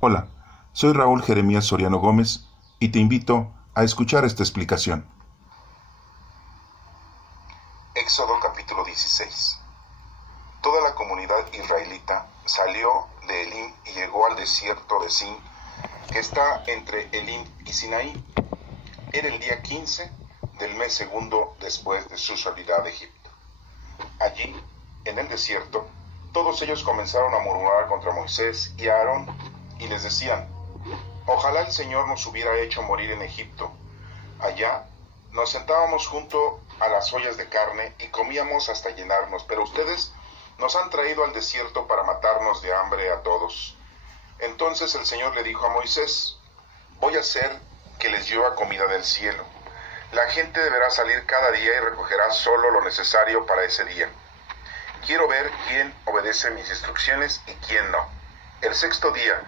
Hola, soy Raúl Jeremías Soriano Gómez y te invito a escuchar esta explicación. Éxodo capítulo 16. Toda la comunidad israelita salió de Elim y llegó al desierto de Sin, que está entre Elim y Sinaí. Era el día 15 del mes segundo después de su salida de Egipto. Allí, en el desierto, todos ellos comenzaron a murmurar contra Moisés y Aarón, y les decían: ojalá el Señor nos hubiera hecho morir en Egipto. Allá nos sentábamos junto a las ollas de carne y comíamos hasta llenarnos, pero ustedes nos han traído al desierto para matarnos de hambre a todos. Entonces el Señor le dijo a Moisés: voy a hacer que les llueva comida del cielo. La gente deberá salir cada día y recogerá solo lo necesario para ese día. Quiero ver quién obedece mis instrucciones y quién no. El sexto día,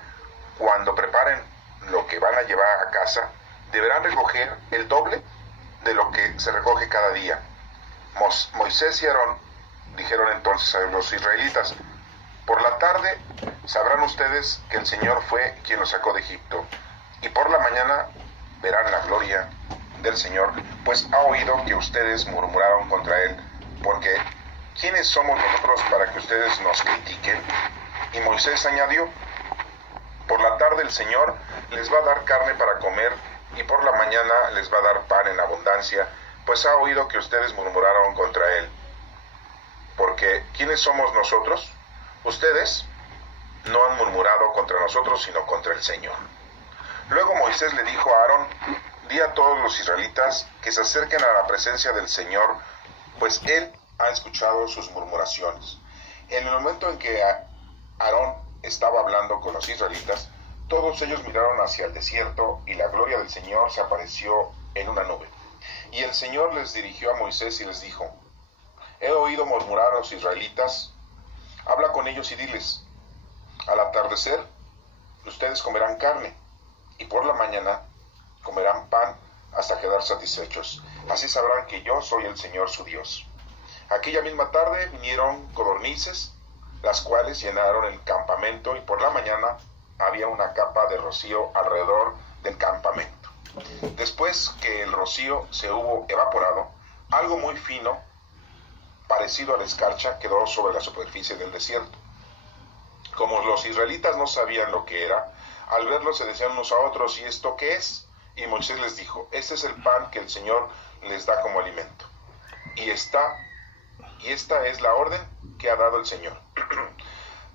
cuando preparen lo que van a llevar a casa, deberán recoger el doble de lo que se recoge cada día. Moisés y Aarón dijeron entonces a los israelitas: por la tarde sabrán ustedes que el Señor fue quien los sacó de Egipto, y por la mañana verán la gloria del Señor, pues ha oído que ustedes murmuraron contra él, porque ¿quiénes somos nosotros para que ustedes nos critiquen? Y Moisés añadió: por la tarde el Señor les va a dar carne para comer, y por la mañana les va a dar pan en abundancia, pues ha oído que ustedes murmuraron contra él. Porque ¿quiénes somos nosotros? Ustedes no han murmurado contra nosotros, sino contra el Señor. Luego Moisés le dijo a Aarón: di a todos los israelitas que se acerquen a la presencia del Señor, pues él ha escuchado sus murmuraciones. En el momento en que Aarón estaba hablando con los israelitas, todos ellos miraron hacia el desierto y la gloria del Señor se apareció en una nube. Y el Señor les dirigió a Moisés y les dijo: he oído murmurar a los israelitas, habla con ellos y diles: al atardecer ustedes comerán carne, y por la mañana comerán pan hasta quedar satisfechos. Así sabrán que yo soy el Señor su Dios. Aquella misma tarde vinieron codornices, las cuales llenaron el campamento, y por la mañana había una capa de rocío alrededor del campamento. Después que el rocío se hubo evaporado, algo muy fino, parecido a la escarcha, quedó sobre la superficie del desierto. Como los israelitas no sabían lo que era, al verlo se decían unos a otros: ¿y esto qué es? Y Moisés les dijo: este es el pan que el Señor les da como alimento. Y esta es la orden que ha dado el Señor.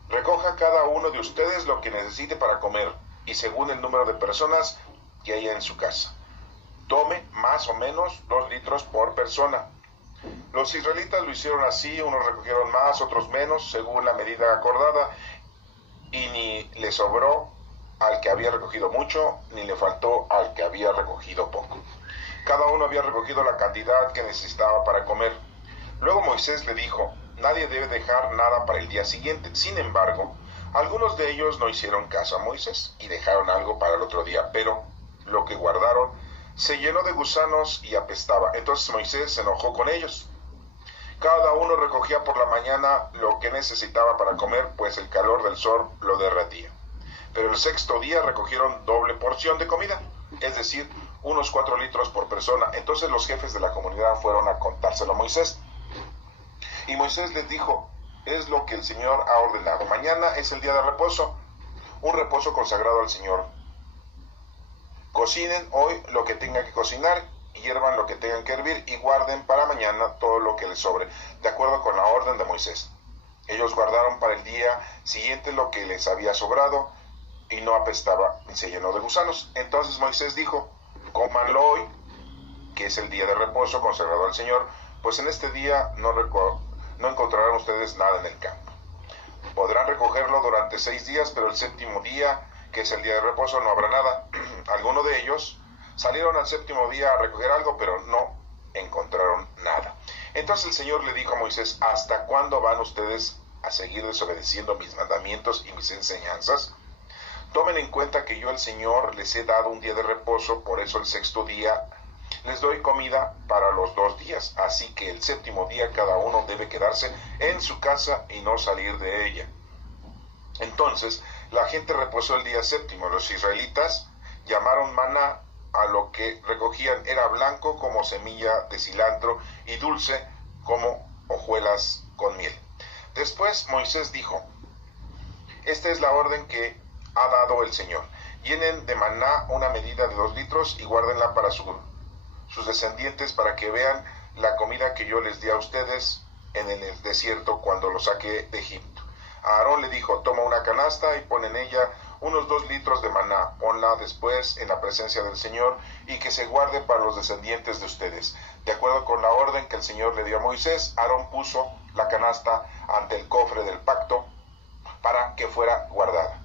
Recoja cada uno de ustedes lo que necesite para comer, y según el número de personas que haya en su casa. Tome más o menos 2 litros por persona. Los israelitas lo hicieron así: unos recogieron más, otros menos, según la medida acordada, y ni le sobró al que había recogido mucho, ni le faltó al que había recogido poco. Cada uno había recogido la cantidad que necesitaba para comer. Luego Moisés le dijo: nadie debe dejar nada para el día siguiente. Sin embargo, algunos de ellos no hicieron caso a Moisés y dejaron algo para el otro día, pero lo que guardaron se llenó de gusanos y apestaba. Entonces Moisés se enojó con ellos. Cada uno recogía por la mañana lo que necesitaba para comer, pues el calor del sol lo derretía. Pero el sexto día recogieron doble porción de comida, es decir, unos 4 litros por persona. Entonces los jefes de la comunidad fueron a contárselo a Moisés. Y Moisés les dijo: es lo que el Señor ha ordenado. Mañana es el día de reposo, un reposo consagrado al Señor. Cocinen hoy lo que tengan que cocinar, hiervan lo que tengan que hervir, y guarden para mañana todo lo que les sobre, de acuerdo con la orden de Moisés. Ellos guardaron para el día siguiente lo que les había sobrado, y no apestaba ni se llenó de gusanos. Entonces Moisés dijo: cómanlo hoy, que es el día de reposo consagrado al Señor, pues en este día no encontrarán ustedes nada en el campo. Podrán recogerlo durante 6 días, pero el séptimo día, que es el día de reposo, no habrá nada. Algunos de ellos salieron al séptimo día a recoger algo, pero no encontraron nada. Entonces el Señor le dijo a Moisés: ¿hasta cuándo van ustedes a seguir desobedeciendo mis mandamientos y mis enseñanzas? Tomen en cuenta que yo, el Señor, les he dado un día de reposo, por eso el sexto día les doy comida para los 2 días, así que el séptimo día cada uno debe quedarse en su casa y no salir de ella. Entonces La gente reposó el día séptimo. Los israelitas llamaron maná a lo que recogían. Era blanco como semilla de cilantro y dulce como hojuelas con miel. Después Moisés dijo: esta es la orden que ha dado el Señor. Llenen de maná una medida de 2 litros y guárdenla para sus descendientes, para que vean la comida que yo les di a ustedes en el desierto cuando los saqué de Egipto. A Aarón le dijo: toma una canasta y pon en ella unos 2 litros de maná, ponla después en la presencia del Señor y que se guarde para los descendientes de ustedes. De acuerdo con la orden que el Señor le dio a Moisés, Aarón puso la canasta ante el cofre del pacto para que fuera guardada.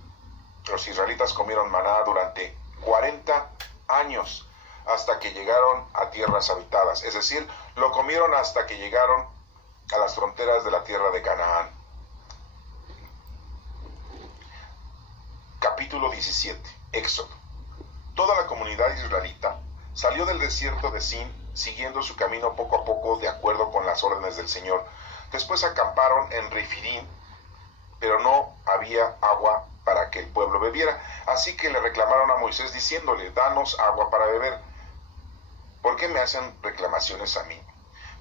Los israelitas comieron maná durante 40 años hasta que llegaron a tierras habitadas, es decir, lo comieron hasta que llegaron a las fronteras de la tierra de Canaán. Capítulo 17. Éxodo. Toda la comunidad israelita salió del desierto de Sin, siguiendo su camino poco a poco de acuerdo con las órdenes del Señor. Después acamparon en Refidim, pero no había agua para que el pueblo bebiera. Así que le reclamaron a Moisés diciéndole: danos agua para beber. ¿Por qué me hacen reclamaciones a mí?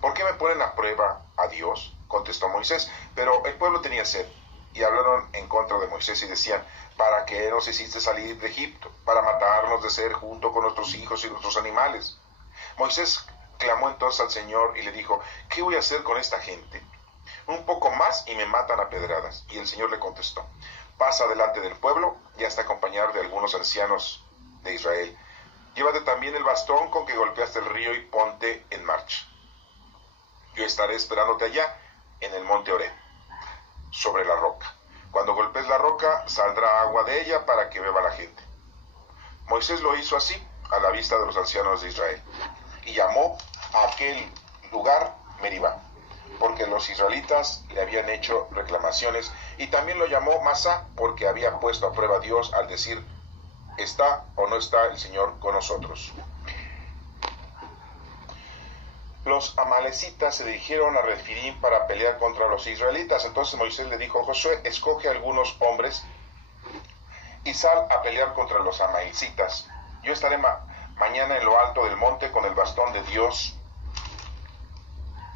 ¿Por qué me ponen a prueba a Dios? Contestó Moisés. Pero el pueblo tenía sed, y hablaron en contra de Moisés y decían: ¿para qué nos hiciste salir de Egipto? Para matarnos de sed junto con nuestros hijos y nuestros animales. Moisés clamó entonces al Señor y le dijo: ¿qué voy a hacer con esta gente? Un poco más y me matan a pedradas. Y el Señor le contestó: pasa delante del pueblo y hasta acompañar de algunos ancianos de Israel. Llévate también el bastón con que golpeaste el río y ponte en marcha. Yo estaré esperándote allá en el monte Oreb, sobre la roca. Cuando golpees la roca, saldrá agua de ella para que beba la gente. Moisés lo hizo así, a la vista de los ancianos de Israel, y llamó a aquel lugar Meribá, porque los israelitas le habían hecho reclamaciones, y también lo llamó Masá, porque había puesto a prueba a Dios al decir: ¿está o no está el Señor con nosotros? Los amalecitas se dirigieron a Refidim para pelear contra los israelitas. Entonces Moisés le dijo a Josué: escoge algunos hombres y sal a pelear contra los amalecitas. Yo estaré mañana en lo alto del monte con el bastón de Dios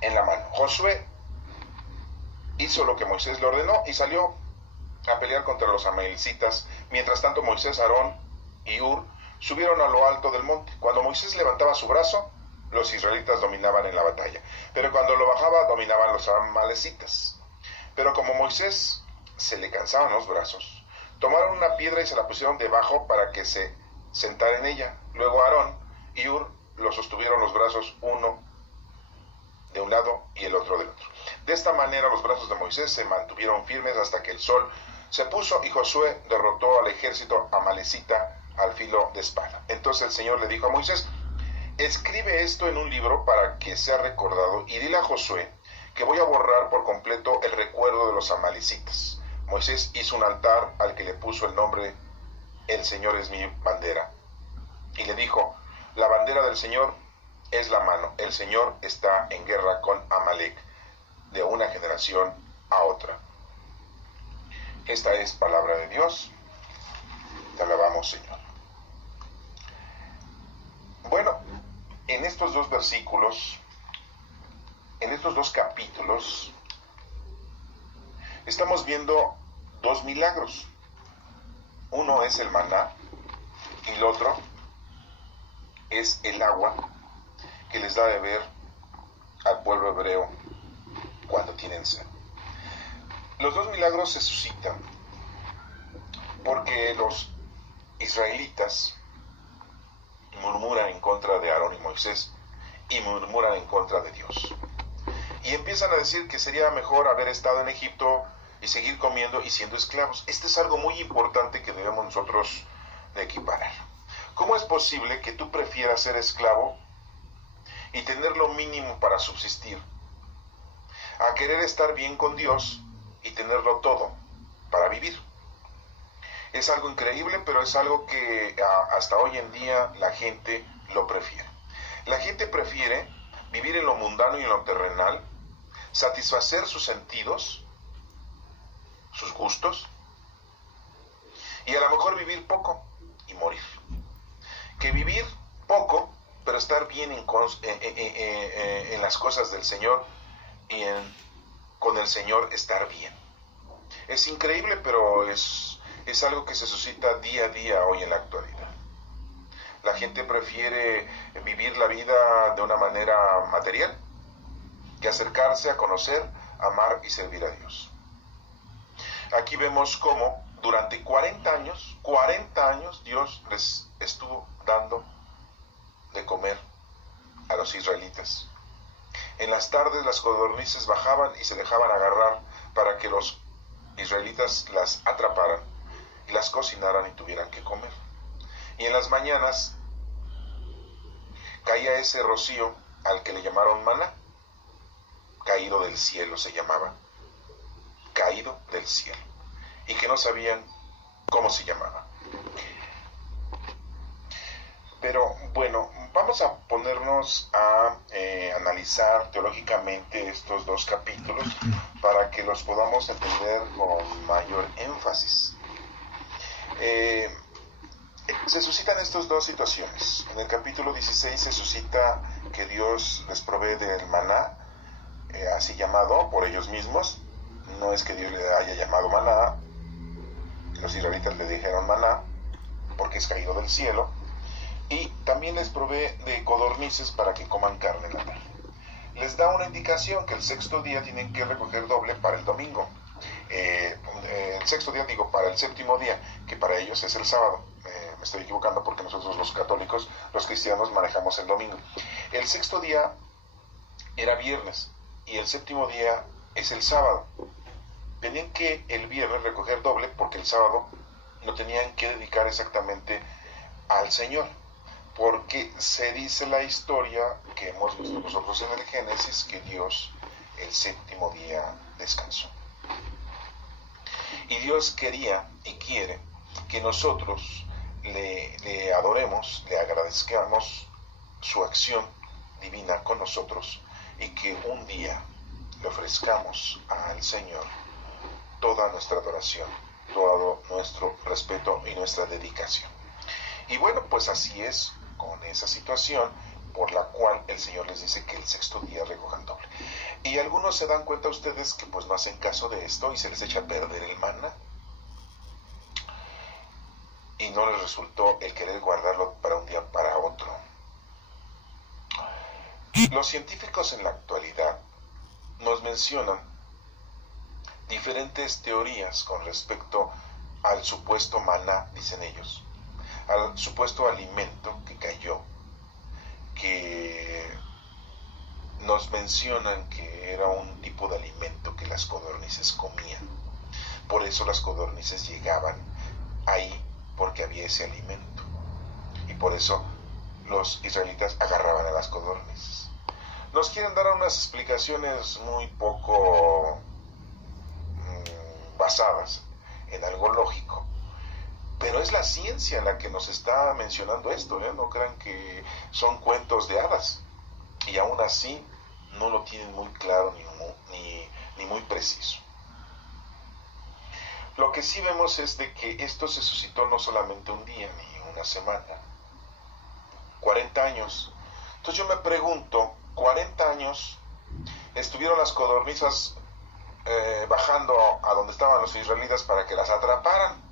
en la mano. Josué hizo lo que Moisés le ordenó y salió a pelear contra los amalecitas. Mientras tanto Moisés, Aarón y Hur subieron a lo alto del monte. Cuando Moisés levantaba su brazo, los israelitas dominaban en la batalla, pero cuando lo bajaba dominaban los amalecitas. Pero como Moisés se le cansaban los brazos, tomaron una piedra y se la pusieron debajo para que se sentara en ella. Luego Aarón y Hur lo sostuvieron los brazos, uno de un lado y el otro del otro. De esta manera los brazos de Moisés se mantuvieron firmes hasta que el sol se puso y Josué derrotó al ejército amalecita al filo de espada. Entonces el Señor le dijo a Moisés: escribe esto en un libro para que sea recordado, y dile a Josué que voy a borrar por completo el recuerdo de los amalecitas. Moisés hizo un altar al que le puso el nombre: el Señor es mi bandera. Y le dijo: la bandera del Señor es la mano. El Señor está en guerra con Amalec de una generación a otra. Esta es palabra de Dios. Te alabamos, Señor. Bueno, en estos dos versículos, en estos dos capítulos, estamos viendo dos milagros. Uno es el maná y el otro es el agua que les da de beber al pueblo hebreo cuando tienen sed. Los dos milagros se suscitan porque los israelitas murmuran en contra de Aarón y Moisés y murmuran en contra de Dios. Y empiezan a decir que sería mejor haber estado en Egipto y seguir comiendo y siendo esclavos. Este es algo muy importante que debemos nosotros de equiparar. ¿Cómo es posible que tú prefieras ser esclavo y tener lo mínimo para subsistir, a querer estar bien con Dios y tenerlo todo para vivir? Es algo increíble, pero es algo que hasta hoy en día la gente lo prefiere. La gente prefiere vivir en lo mundano y en lo terrenal, satisfacer sus sentidos, sus gustos, mejor vivir poco y morir, que vivir poco, pero estar bien en las cosas del Señor y con el Señor estar bien. Es increíble, pero es algo que se suscita día a día hoy en la actualidad. La gente prefiere vivir la vida de una manera material que acercarse a conocer, amar y servir a Dios. Aquí vemos cómo durante 40 años Dios les estuvo dando de comer a los israelitas. En las tardes las codornices bajaban y se dejaban agarrar para que los israelitas las atraparan y las cocinaran y tuvieran que comer. Y en las mañanas caía ese rocío al que le llamaron maná, caído del cielo se llamaba, caído del cielo, y que no sabían cómo se llamaba. Pero bueno, vamos a ponernos a analizar teológicamente estos dos capítulos para que los podamos entender con mayor énfasis. Se suscitan estas dos situaciones. En el capítulo 16 se suscita que Dios les provee del maná, así llamado por ellos mismos. No es que Dios le haya llamado maná, los israelitas le dijeron maná porque es caído del cielo. Y también les provee de codornices para que coman carne en la tarde. Les da una indicación que el sexto día tienen que recoger doble para el domingo. El sexto día, para el séptimo día, que para ellos es el sábado. Me estoy equivocando porque nosotros los católicos, los cristianos, manejamos el domingo. El sexto día era viernes y el séptimo día es el sábado. Tenían que el viernes recoger doble porque el sábado lo tenían que dedicar exactamente al Señor. Porque se dice la historia que hemos visto nosotros en el Génesis, que Dios el séptimo día descansó. Y Dios quería y quiere que nosotros le adoremos, le agradezcamos su acción divina con nosotros y que un día le ofrezcamos al Señor toda nuestra adoración, todo nuestro respeto y nuestra dedicación. Y bueno, pues así es con esa situación por la cual el Señor les dice que el sexto día recojan doble. Y algunos se dan cuenta ustedes que pues no hacen caso de esto y se les echa a perder el maná. Y no les resultó el querer guardarlo para un día para otro. Los científicos en la actualidad nos mencionan diferentes teorías con respecto al supuesto maná, dicen ellos, al supuesto alimento que cayó, que nos mencionan que era un tipo de alimento que las codornices comían. Por eso las codornices llegaban ahí, porque había ese alimento. Y por eso los israelitas agarraban a las codornices. Nos quieren dar unas explicaciones muy poco basadas en algo lógico. Pero es la ciencia la que nos está mencionando esto, no crean que son cuentos de hadas. Y aún así no lo tienen muy claro ni muy preciso. Lo que sí vemos es de que esto se suscitó no solamente un día ni una semana, 40 años. Entonces yo me pregunto, 40 años estuvieron las codornices bajando a donde estaban los israelitas para que las atraparan.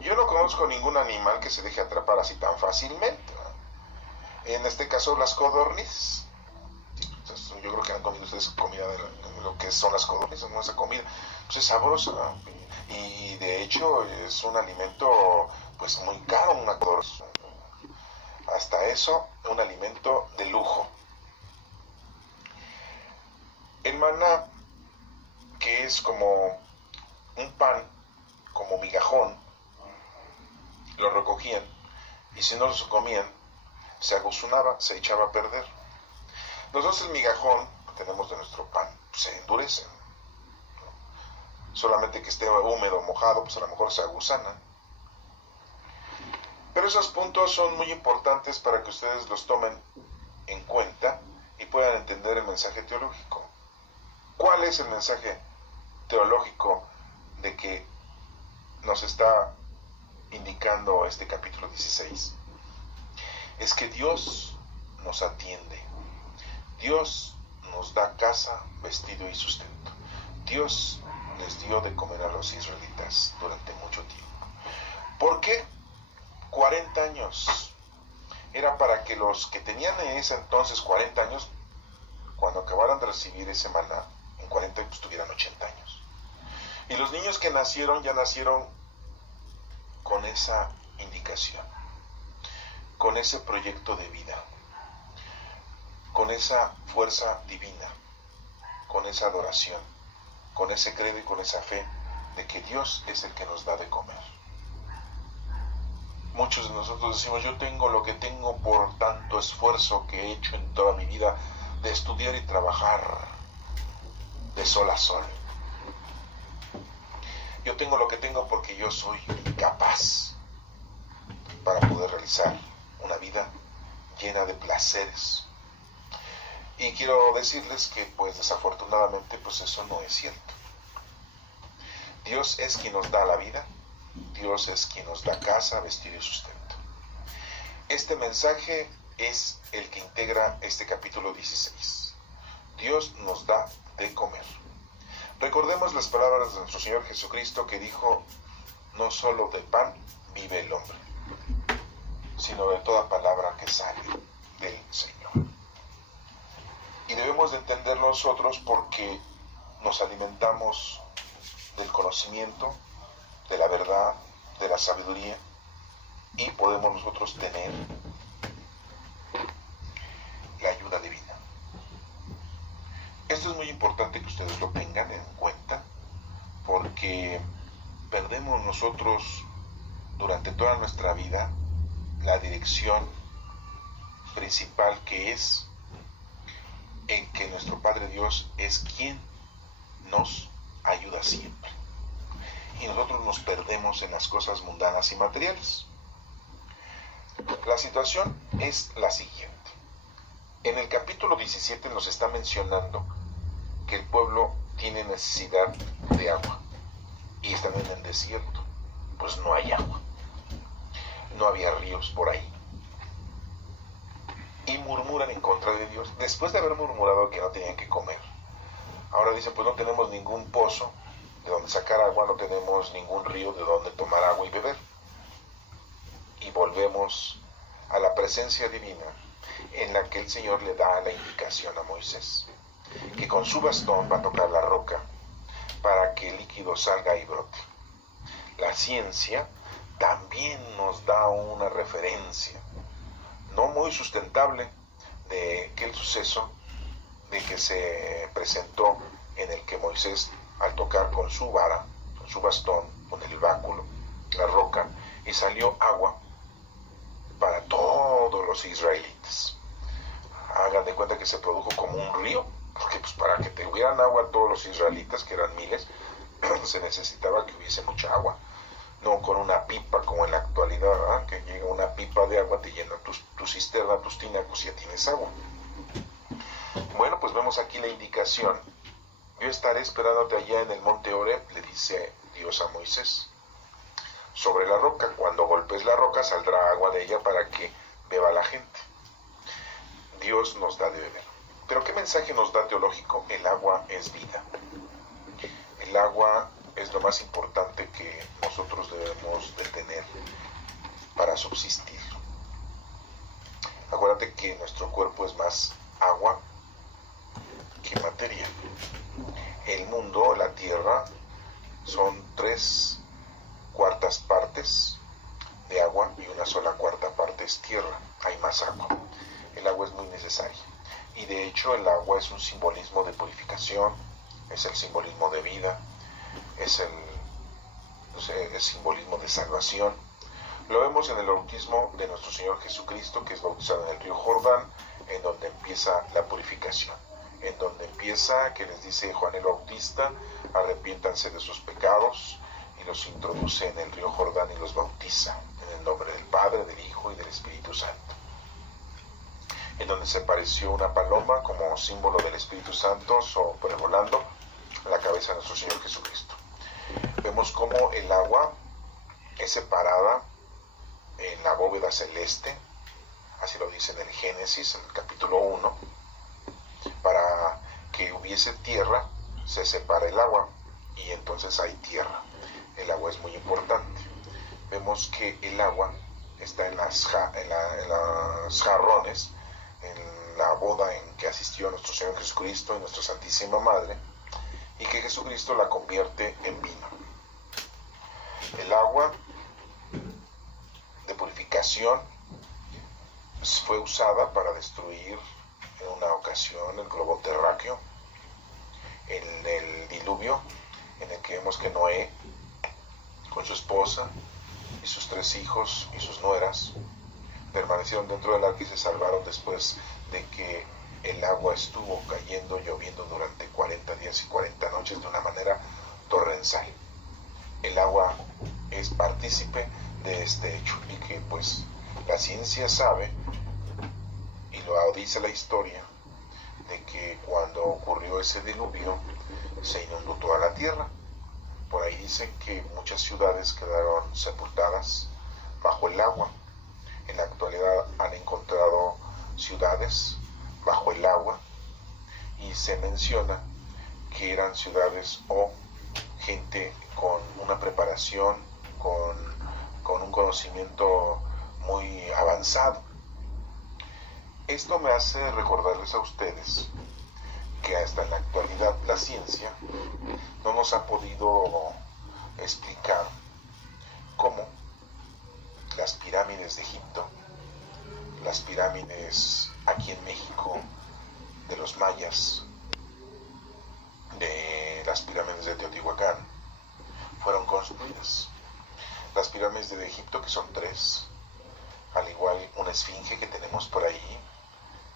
Yo no conozco ningún animal que se deje atrapar así tan fácilmente. En este caso las codornices. Entonces, yo creo que han comido ustedes comida de lo que son las codornices, no esa comida. Pues es sabrosa y de hecho es un alimento pues muy caro, una codorniz. Hasta eso, un alimento de lujo. El maná, que es como un pan, como migajón, lo recogían y si no lo comían se aguzunaba, se echaba a perder. Nosotros el migajón que tenemos de nuestro pan se endurece, ¿no? Solamente que esté húmedo o mojado, pues a lo mejor se aguzana. Pero esos puntos son muy importantes para que ustedes los tomen en cuenta y puedan entender el mensaje teológico. ¿Cuál es el mensaje teológico de que nos está indicando este capítulo 16 es que Dios nos atiende, Dios nos da casa, vestido y sustento. Dios les dio de comer a los israelitas durante mucho tiempo. ¿Por qué? 40 años. Era para que los que tenían en ese entonces 40 años, cuando acabaran de recibir ese maná, en 40 pues tuvieran 80 años. Y los niños que nacieron, ya nacieron con esa indicación, con ese proyecto de vida, con esa fuerza divina, con esa adoración, con ese credo y con esa fe de que Dios es el que nos da de comer. Muchos de nosotros decimos, yo tengo lo que tengo por tanto esfuerzo que he hecho en toda mi vida de estudiar y trabajar de sol a sol. Yo tengo lo que tengo porque yo soy incapaz para poder realizar una vida llena de placeres. Y quiero decirles que pues desafortunadamente pues eso no es cierto. Dios es quien nos da la vida, Dios es quien nos da casa, vestido y sustento. Este mensaje es el que integra este capítulo 16. Dios nos da de comer. Recordemos las palabras de nuestro Señor Jesucristo que dijo, no solo de pan vive el hombre, sino de toda palabra que sale del Señor. Y debemos de entender nosotros porque nos alimentamos del conocimiento, de la verdad, de la sabiduría, y podemos nosotros tener la ayuda divina. Esto es muy importante que ustedes lo tengan en cuenta, porque perdemos nosotros durante toda nuestra vida la dirección principal, que es en que nuestro Padre Dios es quien nos ayuda siempre. Y nosotros nos perdemos en las cosas mundanas y materiales. La situación es la siguiente. En el capítulo 17 nos está mencionando que el pueblo tiene necesidad de agua. Y están en el desierto. Pues no hay agua. No había ríos por ahí. Y murmuran en contra de Dios. Después de haber murmurado que no tenían que comer. Ahora dicen, pues no tenemos ningún pozo de donde sacar agua, no tenemos ningún río de donde tomar agua y beber. Y volvemos a la presencia divina en la que el Señor le da la indicación a Moisés, que con su bastón va a tocar la roca para que el líquido salga y brote. La ciencia también nos da una referencia, no muy sustentable, de aquel suceso de que se presentó en el que Moisés, al tocar con su vara, con su bastón, con el báculo, la roca, y salió agua para todos los israelitas. Hagan de cuenta que se produjo como un río, porque pues para que tuvieran agua todos los israelitas, que eran miles, se necesitaba que hubiese mucha agua. No con una pipa como en la actualidad, ¿verdad? Que llega una pipa de agua, te llena tu cisterna, tus tinacos y ya tienes agua. Bueno, pues vemos aquí la indicación. Yo estaré esperándote allá en el monte Oreb, le dice Dios a Moisés. Sobre la roca, cuando golpes la roca saldrá agua de ella para que beba la gente. Dios nos da de beber. Pero ¿qué mensaje nos da teológico? El agua es vida. El agua es lo más importante que nosotros debemos de tener para subsistir. Acuérdate que nuestro cuerpo es más agua que materia. El mundo, la tierra, son 3/4 partes de agua y 1/4 parte es tierra. Hay más agua. El agua es muy necesaria. Y de hecho el agua es un simbolismo de purificación, es el simbolismo de vida, es el simbolismo de salvación. Lo vemos en el bautismo de nuestro Señor Jesucristo, que es bautizado en el río Jordán, en donde empieza la purificación, en donde empieza, que les dice Juan el Bautista, arrepiéntanse de sus pecados, y los introduce en el río Jordán y los bautiza, en el nombre del Padre, del Hijo y del Espíritu Santo. En donde se apareció una paloma como símbolo del Espíritu Santo, sobrevolando la cabeza de nuestro Señor Jesucristo. Vemos cómo el agua es separada en la bóveda celeste, así lo dice en el Génesis, en el capítulo 1, para que hubiese tierra, se separa el agua y entonces hay tierra. El agua es muy importante. Vemos que el agua está en los jarrones, en la boda en que asistió nuestro Señor Jesucristo y nuestra Santísima Madre, y que Jesucristo la convierte en vino. El agua de purificación fue usada para destruir en una ocasión el globo terráqueo en el diluvio, en el que vemos que Noé, con su esposa y sus 3 hijos y sus nueras, permanecieron dentro del arca y se salvaron después de que el agua estuvo cayendo, lloviendo durante 40 días y 40 noches de una manera torrencial. El agua es partícipe de este hecho, y que pues la ciencia sabe, y lo dice la historia, de que cuando ocurrió ese diluvio se inundó toda la tierra. Por ahí dicen que muchas ciudades quedaron sepultadas bajo el agua. En la actualidad han encontrado ciudades bajo el agua y se menciona que eran ciudades o gente con una preparación, con un conocimiento muy avanzado. Esto me hace recordarles a ustedes que hasta en la actualidad la ciencia no nos ha podido explicar cómo las pirámides de Egipto, las pirámides aquí en México de los mayas, de las pirámides de Teotihuacán, fueron construidas. Las pirámides de Egipto, que son 3, al igual una esfinge que tenemos por ahí,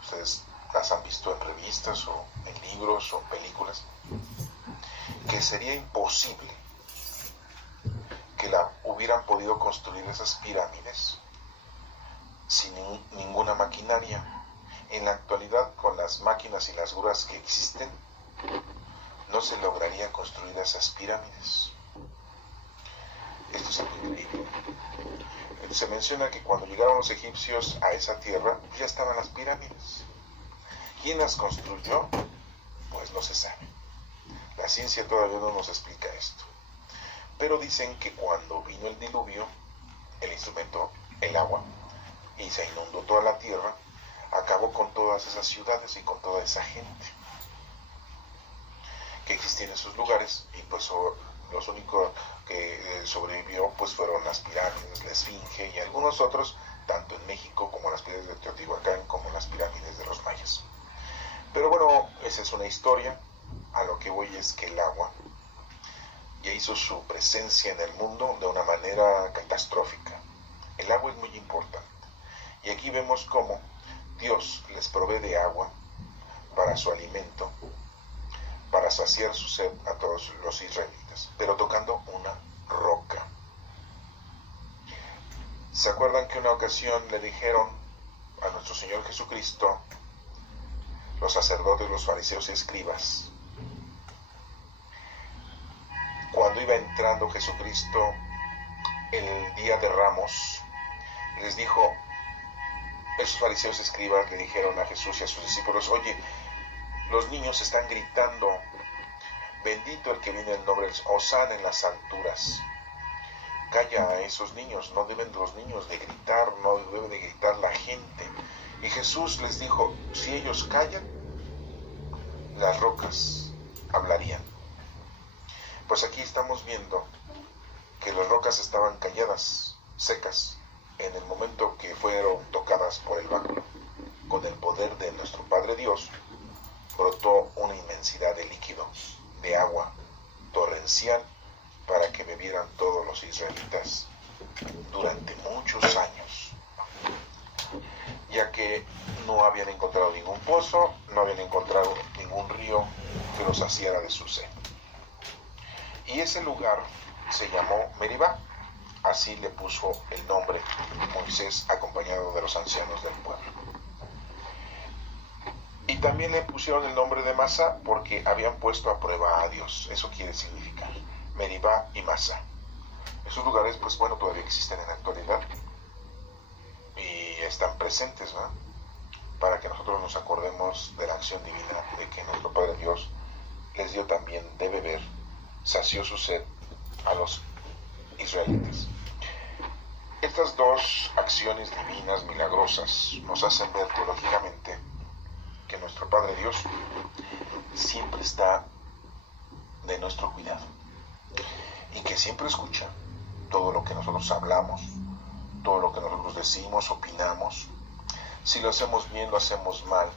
ustedes las han visto en revistas o en libros o en películas, que sería imposible que la hubieran podido construir esas pirámides sin ninguna maquinaria. En la actualidad, con las máquinas y las grúas que existen, no se lograría construir esas pirámides. Esto es increíble. Se menciona que cuando llegaron los egipcios a esa tierra, ya estaban las pirámides. ¿Quién las construyó? Pues no se sabe. La ciencia todavía no nos explica esto. Pero dicen que cuando vino el diluvio, el instrumento, el agua, y se inundó toda la tierra, acabó con todas esas ciudades y con toda esa gente que existía en esos lugares, y pues los únicos que sobrevivió pues fueron las pirámides, la esfinge y algunos otros, tanto en México como las pirámides de Teotihuacán, como las pirámides de los mayas. Pero bueno, esa es una historia. A lo que voy es que el agua ya hizo su presencia en el mundo de una manera catastrófica. El agua es muy importante. Y aquí vemos cómo Dios les provee de agua para su alimento, para saciar su sed a todos los israelitas, pero tocando una roca. ¿Se acuerdan que una ocasión le dijeron a nuestro Señor Jesucristo, los sacerdotes, los fariseos y escribas, cuando iba entrando Jesucristo el día de Ramos, les dijo, esos fariseos y escribas le dijeron a Jesús y a sus discípulos, oye, los niños están gritando, bendito el que viene en nombre de Hosana en las alturas. Calla a esos niños, no deben los niños de gritar, no debe de gritar la gente. Y Jesús les dijo, si ellos callan, las rocas hablarían. Pues aquí estamos viendo que las rocas estaban calladas, secas, en el momento que fueron tocadas por el báculo. Con el poder de nuestro Padre Dios, brotó una inmensidad de líquido, de agua torrencial, para que bebieran todos los israelitas durante muchos años, ya que no habían encontrado ningún pozo, no habían encontrado ningún río que los saciara de su sed. Y ese lugar se llamó Meribá, así le puso el nombre Moisés acompañado de los ancianos del pueblo. Y también le pusieron el nombre de Masá porque habían puesto a prueba a Dios. Eso quiere significar Meribá y Masá. Eso Esos lugares, pues bueno, todavía existen en la actualidad y están presentes, ¿no? Para que nosotros nos acordemos de la acción divina, de que nuestro Padre Dios les dio también de beber, sació su sed a los israelitas. Estas dos acciones divinas milagrosas nos hacen ver teológicamente que nuestro Padre Dios siempre está de nuestro cuidado y que siempre escucha todo lo que nosotros hablamos, todo lo que nosotros decimos, opinamos. Si lo hacemos bien, lo hacemos mal,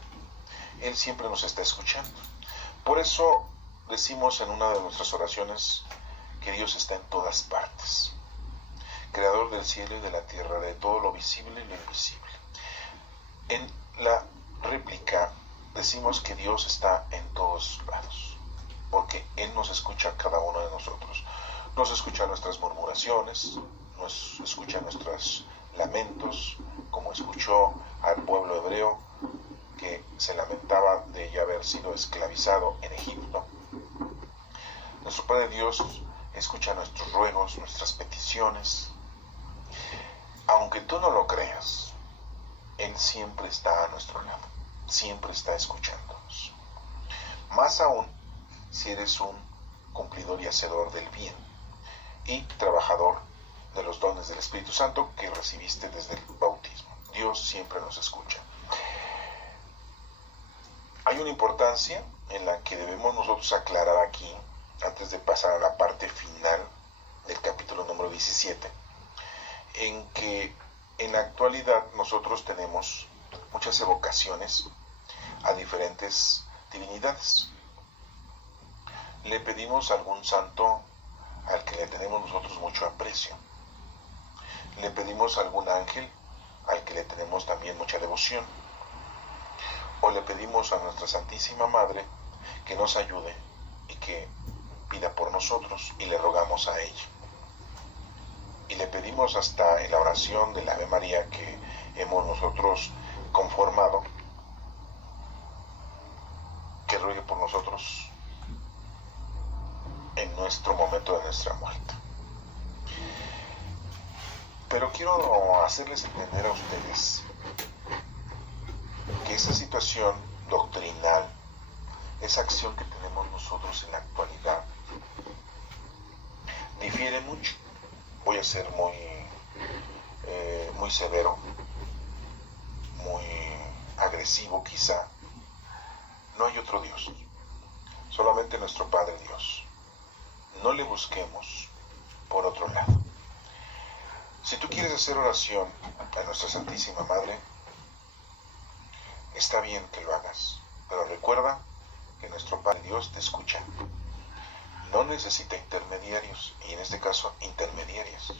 Él siempre nos está escuchando. Por eso decimos en una de nuestras oraciones que Dios está en todas partes, creador del cielo y de la tierra, de todo lo visible y lo invisible. En la réplica decimos que Dios está en todos lados, porque Él nos escucha a cada uno de nosotros. Nos escucha nuestras murmuraciones, nos escucha nuestros lamentos, como escuchó al pueblo hebreo que se lamentaba de ya haber sido esclavizado en Egipto. Nuestro Padre Dios escucha nuestros ruegos, nuestras peticiones. Aunque tú no lo creas, Él siempre está a nuestro lado, siempre está escuchándonos. Más aún si eres un cumplidor y hacedor del bien y trabajador de los dones del Espíritu Santo que recibiste desde el bautismo. Dios siempre nos escucha. Hay una importancia en la que debemos nosotros aclarar aquí, antes de pasar a la parte final del capítulo número 17, en que en la actualidad nosotros tenemos muchas evocaciones a diferentes divinidades. Le pedimos a algún santo al que le tenemos nosotros mucho aprecio. Le pedimos a algún ángel al que le tenemos también mucha devoción. O le pedimos a nuestra Santísima Madre que nos ayude y que pida por nosotros y le rogamos a ella. Y le pedimos hasta en la oración del Ave María que hemos nosotros conformado, que ruegue por nosotros en nuestro momento de nuestra muerte. Pero quiero hacerles entender a ustedes que esa situación doctrinal, esa acción que tenemos nosotros en la actualidad, difiere mucho. Voy a ser muy severo, muy agresivo quizá. No hay otro Dios, solamente nuestro Padre Dios. No le busquemos por otro lado. Si tú quieres hacer oración a nuestra Santísima Madre, está bien que lo hagas, pero recuerda que nuestro Padre Dios te escucha. No necesita intermediarios, y en este caso intermediarias.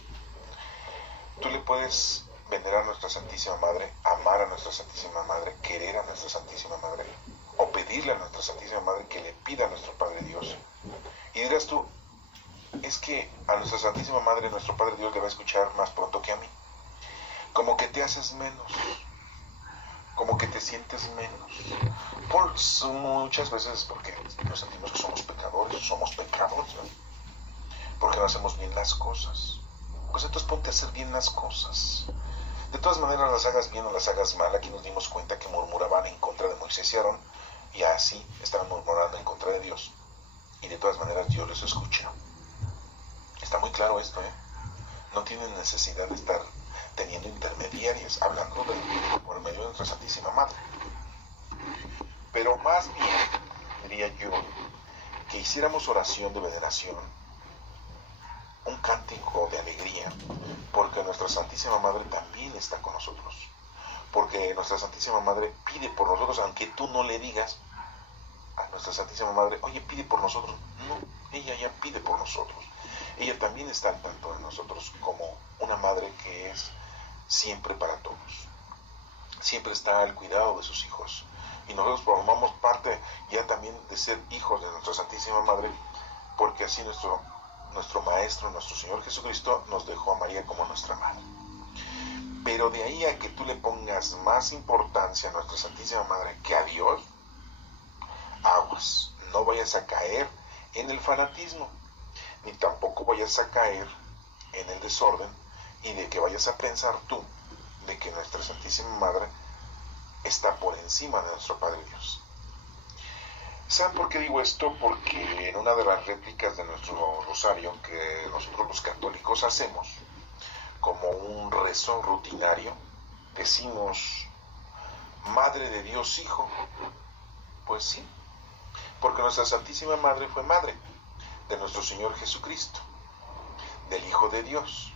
Tú le puedes venerar a nuestra Santísima Madre, amar a nuestra Santísima Madre, querer a nuestra Santísima Madre, o pedirle a nuestra Santísima Madre que le pida a nuestro Padre Dios. Y dirás tú, es que a nuestra Santísima Madre nuestro Padre Dios le va a escuchar más pronto que a mí. Como que te haces menos, como que te sientes menos. Muchas veces porque nos sentimos que somos pecadores, ¿no? Porque no hacemos bien las cosas. Pues entonces ponte a hacer bien las cosas. De todas maneras, las hagas bien o las hagas mal, aquí nos dimos cuenta que murmuraban en contra de Moisés y Aarón, y así estaban murmurando en contra de Dios. Y de todas maneras Dios les escucha. Está muy claro esto, ¿eh? No tienen necesidad de estar teniendo intermediarias, hablando por medio de nuestra Santísima Madre. Pero más bien, diría yo, que hiciéramos oración de veneración, un cántico de alegría, porque nuestra Santísima Madre también está con nosotros. Porque nuestra Santísima Madre pide por nosotros, aunque tú no le digas a nuestra Santísima Madre, oye, pide por nosotros. No, ella ya pide por nosotros. Ella también está al tanto de nosotros como una madre que es siempre para todos. Siempre está al cuidado de sus hijos. Y nosotros formamos parte ya también de ser hijos de nuestra Santísima Madre, porque así nuestro Maestro, nuestro Señor Jesucristo, nos dejó a María como nuestra madre. Pero de ahí a que tú le pongas más importancia a nuestra Santísima Madre que a Dios, aguas, no vayas a caer en el fanatismo, ni tampoco vayas a caer en el desorden y de que vayas a pensar tú de que nuestra Santísima Madre está por encima de nuestro Padre Dios. ¿Saben por qué digo esto? Porque en una de las réplicas de nuestro rosario que nosotros los católicos hacemos como un rezo rutinario, decimos Madre de Dios Hijo. Pues sí, porque nuestra Santísima Madre fue madre de nuestro Señor Jesucristo, del Hijo de Dios.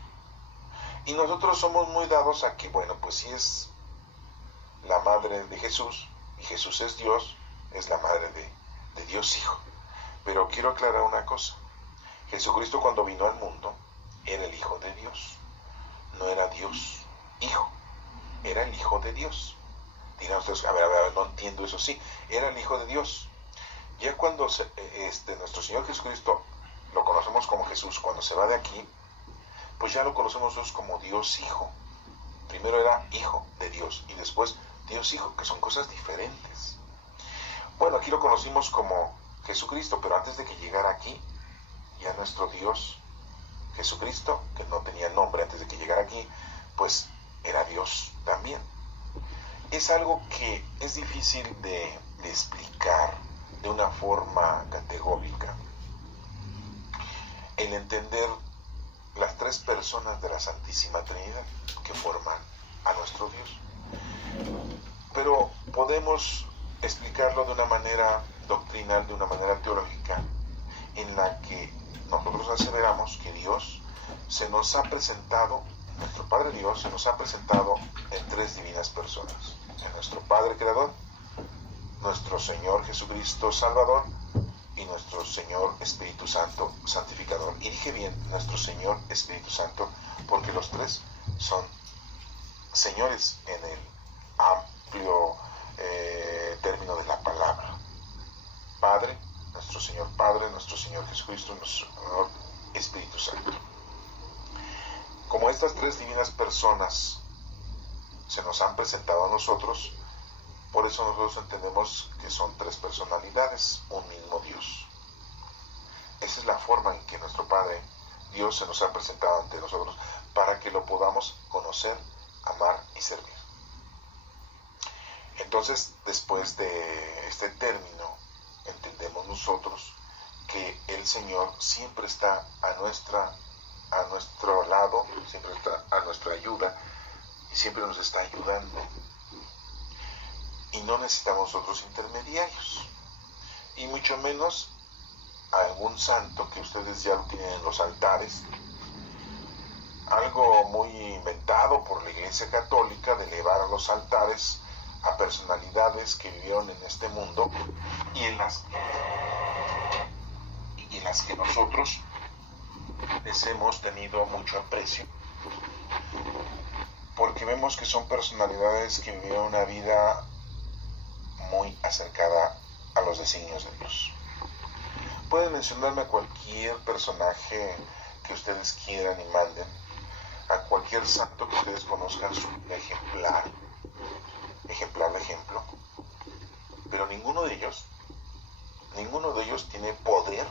Y nosotros somos muy dados a que, bueno, pues si es la madre de Jesús, y Jesús es Dios, es la madre de Dios Hijo. Pero quiero aclarar una cosa. Jesucristo cuando vino al mundo era el Hijo de Dios. No era Dios Hijo, era el Hijo de Dios. Dirán ustedes, a ver, no entiendo eso. Sí, era el Hijo de Dios. Ya cuando nuestro Señor Jesucristo lo conocemos como Jesús, cuando se va de aquí, pues ya lo conocemos nosotros como Dios Hijo. Primero era Hijo de Dios y después Dios Hijo, que son cosas diferentes. Bueno, aquí lo conocimos como Jesucristo, pero antes de que llegara aquí, ya nuestro Dios Jesucristo, que no tenía nombre antes de que llegara aquí, pues era Dios también. Es algo que es difícil de explicar de una forma categórica. El entender las tres personas de la Santísima Trinidad que forman a nuestro Dios. Pero podemos explicarlo de una manera doctrinal, de una manera teológica, en la que nosotros aseveramos que Dios se nos ha presentado, nuestro Padre Dios se nos ha presentado en tres divinas personas. En nuestro Padre Creador, nuestro Señor Jesucristo Salvador y nuestro Señor Espíritu Santo Santificador. Y dije bien, nuestro Señor Espíritu Santo, porque los tres son señores en el amplio término de la palabra. Padre, nuestro Señor Jesucristo, nuestro Señor Espíritu Santo. Como estas tres divinas personas se nos han presentado a nosotros, por eso nosotros entendemos que son tres personalidades, un mismo Dios. Esa es la forma en que nuestro Padre Dios se nos ha presentado ante nosotros, para que lo podamos conocer, amar y servir. Entonces, después de este término, entendemos nosotros que el Señor siempre está a nuestro lado, siempre está a nuestra ayuda y siempre nos está ayudando. Y no necesitamos otros intermediarios, y mucho menos algún santo que ustedes ya lo tienen en los altares, algo muy inventado por la Iglesia Católica de elevar a los altares a personalidades que vivieron en este mundo y en las que nosotros les hemos tenido mucho aprecio, porque vemos que son personalidades que vivieron una vida muy acercada a los designios de Dios. Pueden mencionarme a cualquier personaje que ustedes quieran y manden, a cualquier santo que ustedes conozcan, su ejemplar de ejemplo, pero ninguno de ellos tiene poder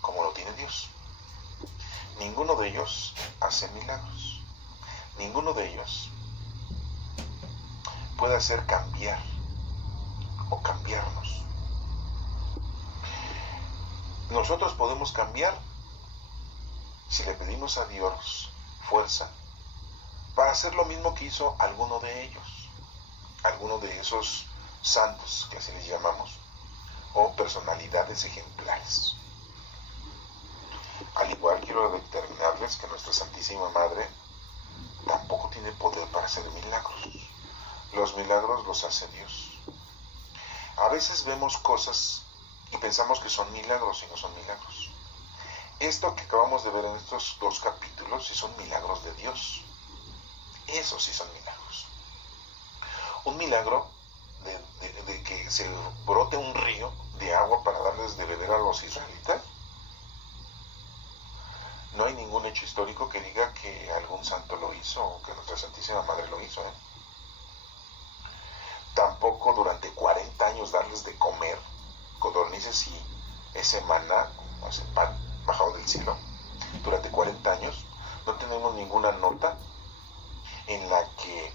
como lo tiene Dios. Ninguno de ellos hace milagros. Ninguno de ellos puede hacer cambiar o cambiarnos. Nosotros podemos cambiar si le pedimos a Dios fuerza para hacer lo mismo que hizo alguno de ellos, alguno de esos santos, que así les llamamos, o personalidades ejemplares. Al igual quiero determinarles que nuestra Santísima Madre tampoco tiene poder para hacer milagros. Los milagros los hace Dios. A veces vemos cosas y pensamos que son milagros y no son milagros. Esto que acabamos de ver en estos dos capítulos sí son milagros de Dios. Esos sí son milagros. Un milagro de que se brote un río de agua para darles de beber a los israelitas. No hay ningún hecho histórico que diga que algún santo lo hizo o que nuestra Santísima Madre lo hizo. Tampoco durante 40 años darles de comer codornices y ese maná, o ese pan bajado del cielo durante 40 años. No tenemos ninguna nota en la que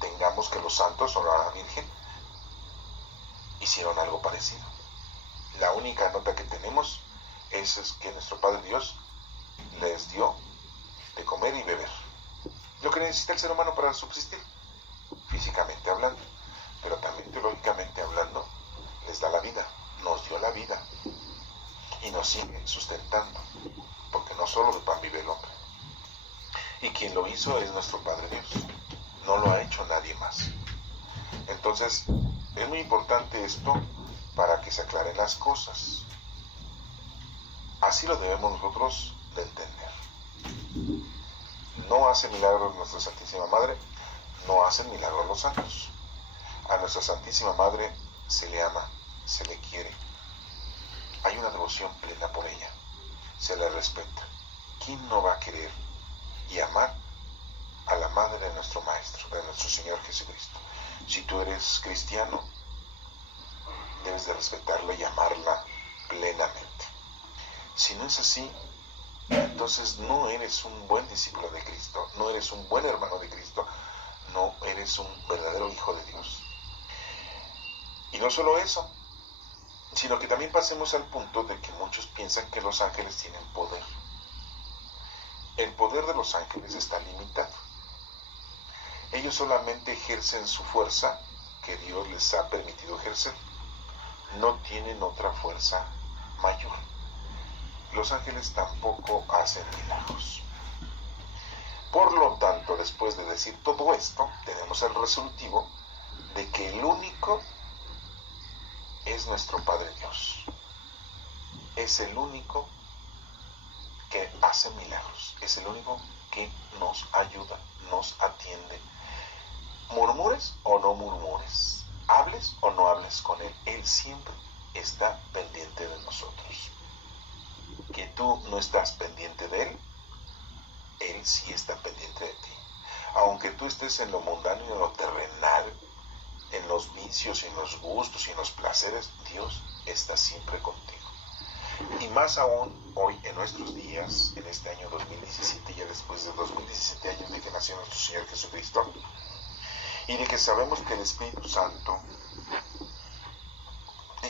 tengamos que los santos o la Virgen hicieron algo parecido. La única nota que tenemos es que nuestro Padre Dios les dio de comer y beber. Lo que necesita el ser humano para subsistir, físicamente hablando, pero también teológicamente hablando, les da la vida, nos dio la vida y nos sigue sustentando, porque no solo de pan vive el hombre. Y quien lo hizo es nuestro Padre Dios, no lo ha hecho nadie más. Entonces, es muy importante esto para que se aclaren las cosas. Así lo debemos nosotros de entender. No hace milagros nuestra Santísima Madre, no hacen milagros los santos. A nuestra Santísima Madre se le ama, se le quiere. Hay una devoción plena por ella, se le respeta. ¿Quién no va a querer y amar a la Madre de nuestro Maestro, de nuestro Señor Jesucristo? Si tú eres cristiano, debes de respetarla y amarla plenamente. Si no es así, entonces no eres un buen discípulo de Cristo, no eres un buen hermano de Cristo, no eres un verdadero hijo de Dios. Y no solo eso, sino que también pasemos al punto de que muchos piensan que los ángeles tienen poder. El poder de los ángeles está limitado. Ellos solamente ejercen su fuerza que Dios les ha permitido ejercer. No tienen otra fuerza mayor. Los ángeles tampoco hacen milagros. Por lo tanto, después de decir todo esto, tenemos el resolutivo de que el único es nuestro Padre Dios. Es el único que hace milagros. Es el único que nos ayuda, nos atiende. Murmures o no murmures, hables o no hables con Él, Él siempre está pendiente de nosotros. Que tú no estás pendiente de Él, Él sí está pendiente de ti. Aunque tú estés en lo mundano y en lo terrenal, en los vicios y en los gustos y en los placeres, Dios está siempre contigo. Y más aún hoy en nuestros días, en este año 2017, ya después de 2017 años de que nació nuestro Señor Jesucristo, y de que sabemos que el Espíritu Santo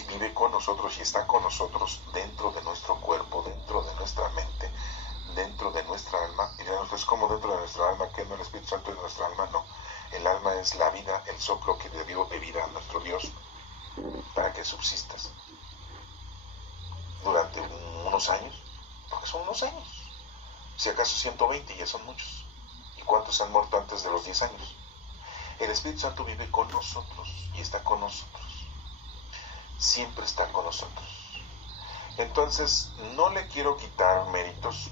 vive con nosotros y está con nosotros dentro de nuestro cuerpo, dentro de nuestra mente, dentro de nuestra alma. Y es como dentro de nuestra alma, que no el Espíritu Santo es nuestra alma, no. El alma es la vida, el soplo que le dio de vida a nuestro Dios para que subsistas durante unos años, porque son unos años. Si acaso 120, ya son muchos. ¿Y cuántos han muerto antes de los 10 años? El Espíritu Santo vive con nosotros y está con nosotros. Siempre está con nosotros. Entonces, no le quiero quitar méritos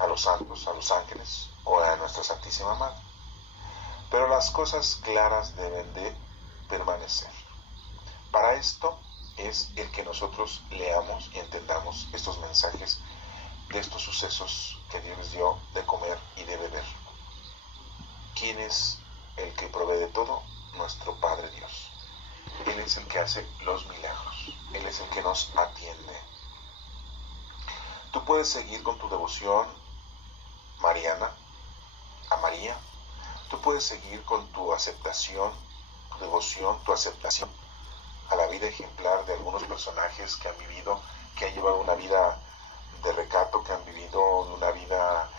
a los santos, a los ángeles o a nuestra Santísima Madre. Pero las cosas claras deben de permanecer. Para esto es el que nosotros leamos y entendamos estos mensajes de estos sucesos que Dios les dio de comer y de beber. ¿Quién es el que provee de todo? Nuestro Padre Dios. Él es el que hace los milagros. Él es el que nos atiende. Tú puedes seguir con tu devoción mariana a María. Tú puedes seguir con tu aceptación, tu devoción, tu aceptación a la vida ejemplar de algunos personajes que han vivido, que han llevado una vida de recato, que han vivido una vida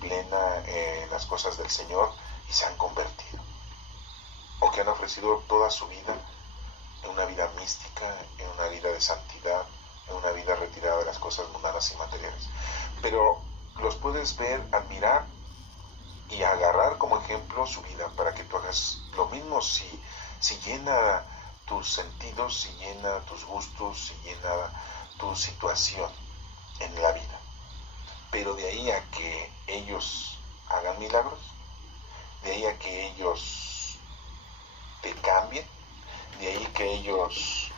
plena en las cosas del Señor y se han convertido. O que han ofrecido toda su vida en una vida mística, en una vida de santidad, en una vida retirada de las cosas mundanas y materiales. Pero los puedes ver, admirar y agarrar como ejemplo su vida para que tú hagas lo mismo si llena tus sentidos, si llena tus gustos, si llena tu situación en la vida. Pero de ahí a que ellos hagan milagros, de ahí a que ellos te cambien, de ahí que ellos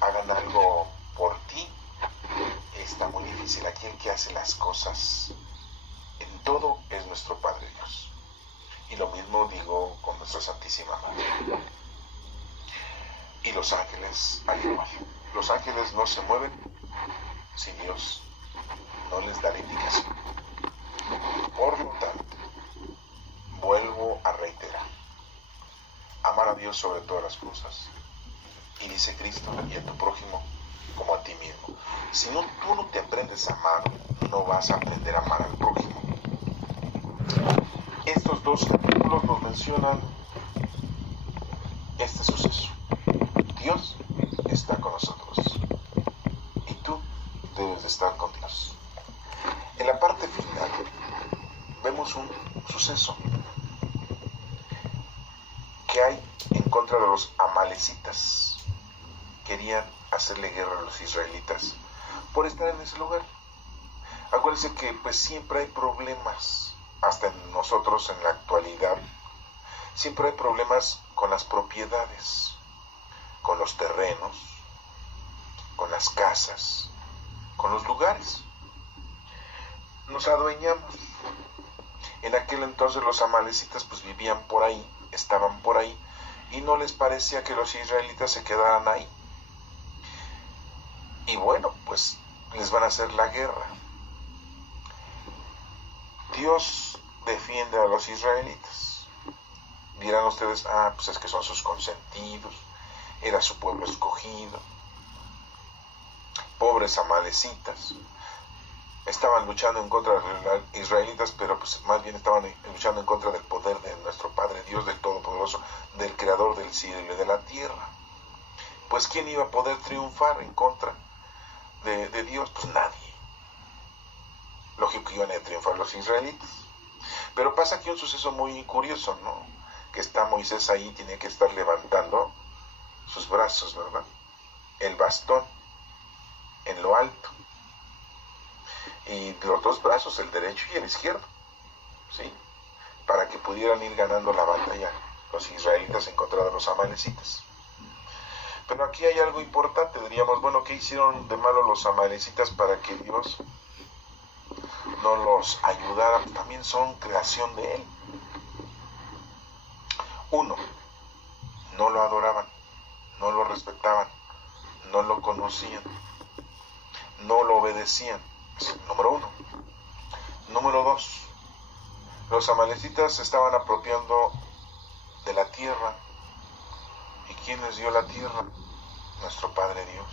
hagan algo por ti, está muy difícil. Aquí el que hace las cosas en todo es nuestro Padre Dios. Y lo mismo digo con nuestra Santísima Madre. Y los ángeles al igual. Los ángeles no se mueven si Dios no les da la indicación. Por lo tanto, vuelvo a reiterar, amar a Dios sobre todas las cosas, y dice Cristo, y a tu prójimo como a ti mismo. Si no, tú no te aprendes a amar, no vas a aprender a amar al prójimo. Estos dos capítulos nos mencionan este suceso. Dios está con nosotros y tú debes de estar con Dios. En la parte final vemos un suceso que hay en contra de los amalecitas. Querían hacerle guerra a los israelitas por estar en ese lugar. Acuérdense que pues siempre hay problemas, hasta en nosotros en la actualidad, siempre hay problemas con las propiedades, con los terrenos, con las casas, con los lugares. Nos adueñamos. En aquel entonces los amalecitas pues vivían por ahí, estaban por ahí, y no les parecía que los israelitas se quedaran ahí. Y bueno, pues les van a hacer la guerra. Dios defiende a los israelitas. Dirán ustedes, pues es que son sus consentidos, era su pueblo escogido. Pobres amalecitas. Estaban luchando en contra de los israelitas, pero pues más bien estaban luchando en contra del poder de nuestro Padre Dios, del Todopoderoso, del Creador del cielo y de la tierra. Pues ¿quién iba a poder triunfar en contra de Dios? Pues nadie. Lógico que iban a triunfar los israelitas. Pero pasa aquí un suceso muy curioso, ¿no? Que está Moisés ahí, tiene que estar levantando sus brazos, ¿verdad? El bastón en lo alto. Y los dos brazos, el derecho y el izquierdo, ¿sí? Para que pudieran ir ganando la batalla los israelitas en contra de los amalecitas. Pero aquí hay algo importante, diríamos, bueno, ¿qué hicieron de malo los amalecitas para que Dios no los ayudara? Pues también son creación de Él. Uno, no lo adoraban, no lo respetaban, no lo conocían, no lo obedecían. Número uno. Número dos, los amalecitas se estaban apropiando de la tierra. ¿Y quién les dio la tierra? Nuestro Padre Dios.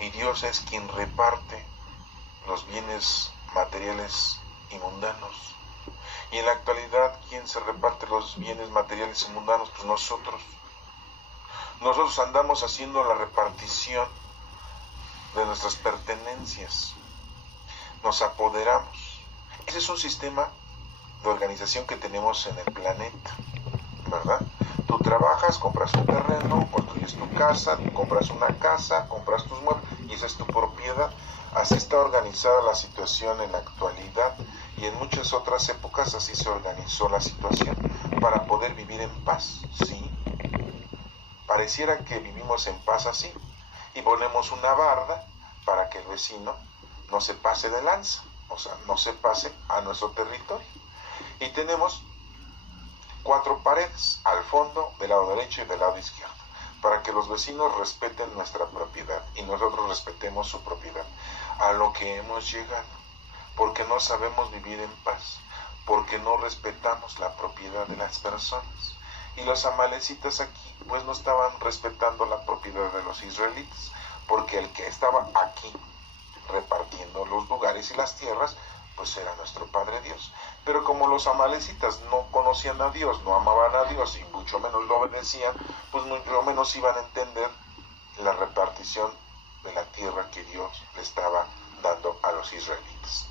Y Dios es quien reparte los bienes materiales y mundanos. Y en la actualidad, ¿quién se reparte los bienes materiales y mundanos? Pues nosotros. Nosotros andamos haciendo la repartición de nuestras pertenencias. Nos apoderamos. Ese es un sistema de organización que tenemos en el planeta, ¿verdad? Tú trabajas, compras un terreno, construyes tu casa, compras una casa, compras tus muebles y esa es tu propiedad. Así está organizada la situación en la actualidad y en muchas otras épocas así se organizó la situación para poder vivir en paz, ¿sí? Pareciera que vivimos en paz así y ponemos una barda para que el vecino no se pase de lanza, o sea, no se pase a nuestro territorio. Y tenemos 4 paredes, al fondo, del lado derecho y del lado izquierdo, para que los vecinos respeten nuestra propiedad y nosotros respetemos su propiedad. A lo que hemos llegado, porque no sabemos vivir en paz, porque no respetamos la propiedad de las personas. Y los amalecitas aquí, pues no estaban respetando la propiedad de los israelitas, porque el que estaba aquí repartiendo los lugares y las tierras, pues era nuestro Padre Dios. Pero como los amalecitas no conocían a Dios, no amaban a Dios y mucho menos lo obedecían, pues mucho menos iban a entender la repartición de la tierra que Dios le estaba dando a los israelitas.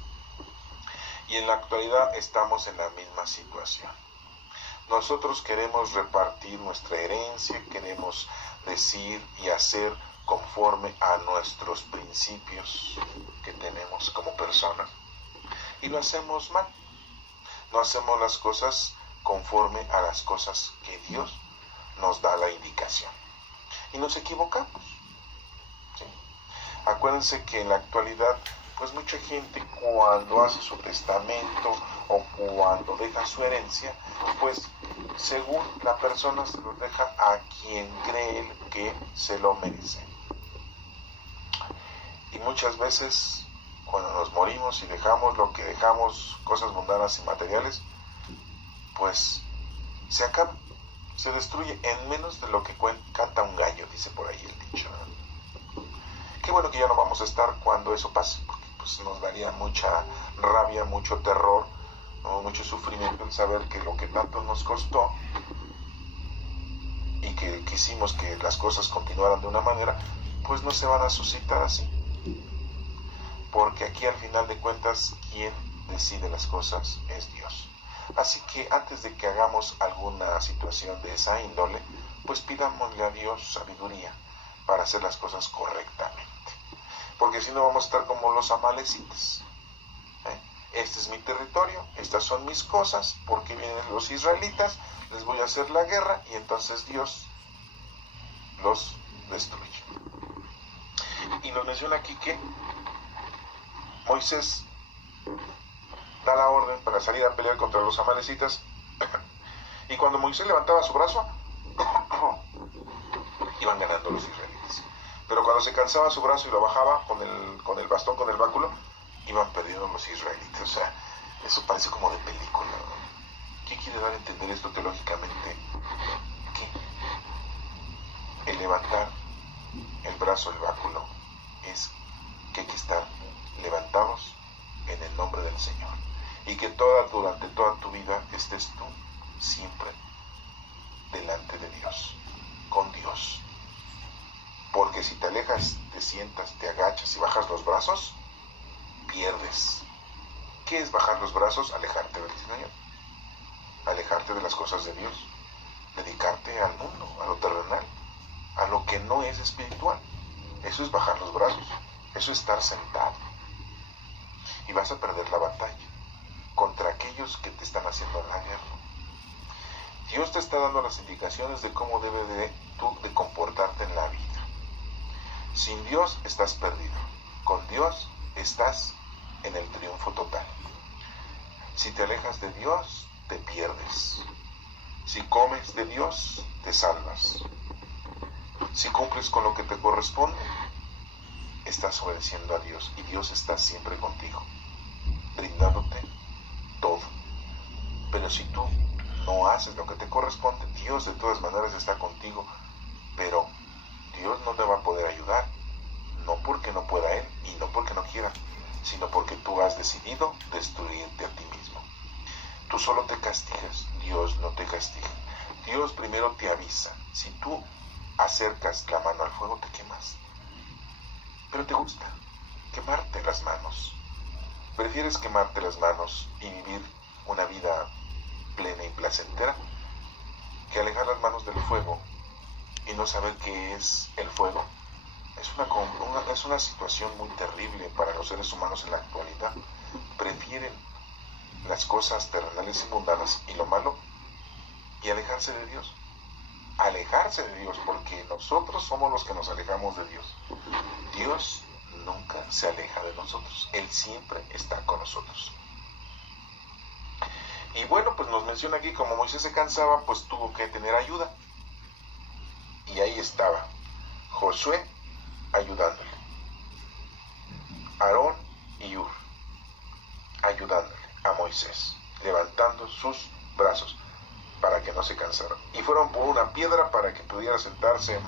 Y en la actualidad estamos en la misma situación. Nosotros queremos repartir nuestra herencia, queremos decir y hacer conforme a nuestros principios que tenemos como personas. Y lo hacemos mal. No hacemos las cosas conforme a las cosas que Dios nos da la indicación. Y nos equivocamos. ¿Sí? Acuérdense que en la actualidad, pues mucha gente cuando hace su testamento o cuando deja su herencia, pues según la persona se lo deja a quien cree que se lo merece. Y muchas veces, cuando nos morimos y dejamos lo que dejamos, cosas mundanas y materiales, pues se acaba, se destruye en menos de lo que canta un gallo, dice por ahí el dicho, ¿no? Qué bueno que ya no vamos a estar cuando eso pase, porque pues nos daría mucha rabia, mucho terror, ¿no? Mucho sufrimiento el saber que lo que tanto nos costó y que quisimos que las cosas continuaran de una manera, pues no se van a suscitar así. Porque aquí al final de cuentas, quien decide las cosas es Dios. Así que antes de que hagamos alguna situación de esa índole, pues pidámosle a Dios sabiduría para hacer las cosas correctamente. Porque si no vamos a estar como los amalecitas. Este es mi territorio, estas son mis cosas, porque vienen los israelitas, les voy a hacer la guerra y entonces Dios los destruye. Y nos menciona aquí que Moisés da la orden para salir a pelear contra los amalecitas y cuando Moisés levantaba su brazo iban ganando los israelitas, pero cuando se cansaba su brazo y lo bajaba con el bastón, con el báculo, iban perdiendo los israelitas. O sea, eso parece como de película, ¿no? ¿Qué quiere dar a entender esto teológicamente? Que el levantar el brazo, el báculo, es que hay que estar levantados en el nombre del Señor y que durante toda tu vida estés tú siempre delante de Dios, con Dios, porque si te alejas, te sientas, te agachas y bajas los brazos, pierdes. ¿Qué es bajar los brazos? Alejarte del Señor, alejarte de las cosas de Dios, dedicarte al mundo, a lo terrenal, a lo que no es espiritual. Eso es bajar los brazos, eso es estar sentado. Y vas a perder la batalla contra aquellos que te están haciendo la guerra. Dios te está dando las indicaciones de cómo debe tú de comportarte en la vida. Sin Dios estás perdido. Con Dios estás en el triunfo total. Si te alejas de Dios, te pierdes. Si comes de Dios, te salvas. Si cumples con lo que te corresponde, estás obedeciendo a Dios y Dios está siempre contigo, brindándote todo. Pero si tú no haces lo que te corresponde, Dios de todas maneras está contigo, pero Dios no te va a poder ayudar, no porque no pueda Él y no porque no quiera, sino porque tú has decidido destruirte a ti mismo. Tú solo te castigas, Dios no te castiga. Dios primero te avisa. Si tú acercas la mano al fuego, te quemas. Pero te gusta quemarte las manos. ¿Prefieres quemarte las manos y vivir una vida plena y placentera que alejar las manos del fuego y no saber qué es el fuego? Es una situación muy terrible para los seres humanos en la actualidad. Prefieren las cosas terrenales y mundanas y lo malo y alejarse de Dios. Alejarse de Dios, porque nosotros somos los que nos alejamos de Dios. Dios nunca se aleja de nosotros, Él siempre está con nosotros. Y bueno, pues nos menciona aquí, como Moisés se cansaba, pues tuvo que tener ayuda. Y ahí estaba Josué ayudándole, Aarón y Hur ayudándole a Moisés, levantando sus brazos para que no se cansara. Y fueron por una piedra para que pudiera sentarse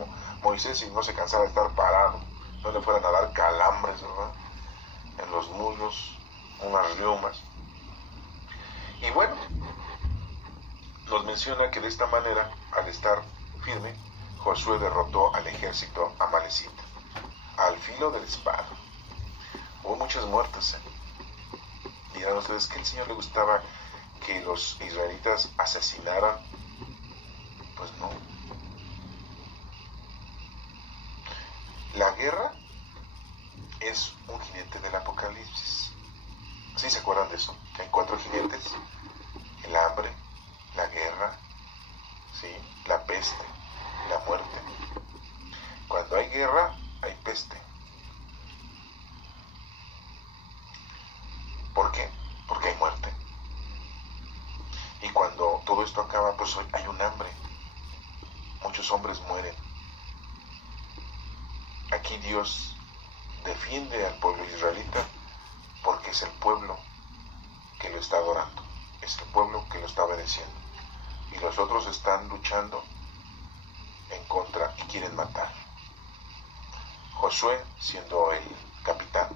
Moisés y no se cansara de estar parado, no le fueran a dar calambres, ¿verdad?, en los muslos, unas reumas. Y bueno, nos menciona que de esta manera, al estar firme, Josué derrotó al ejército amalecita al filo de la espada. Hubo muchas muertes. Dirán ustedes que al Señor le gustaba que los israelitas asesinaran. Pues no. La guerra es un jinete del Apocalipsis. ¿Sí se acuerdan de eso? Que hay 4 jinetes: el hambre, la guerra, ¿sí?, la peste, la muerte. Cuando hay guerra, hay peste. ¿Por qué? Porque hay muerte. Y cuando todo esto acaba, pues hay un hambre. Muchos hombres mueren. Aquí Dios defiende al pueblo israelita porque es el pueblo que lo está adorando, es el pueblo que lo está obedeciendo. Y los otros están luchando en contra y quieren matar. Josué, siendo el capitán,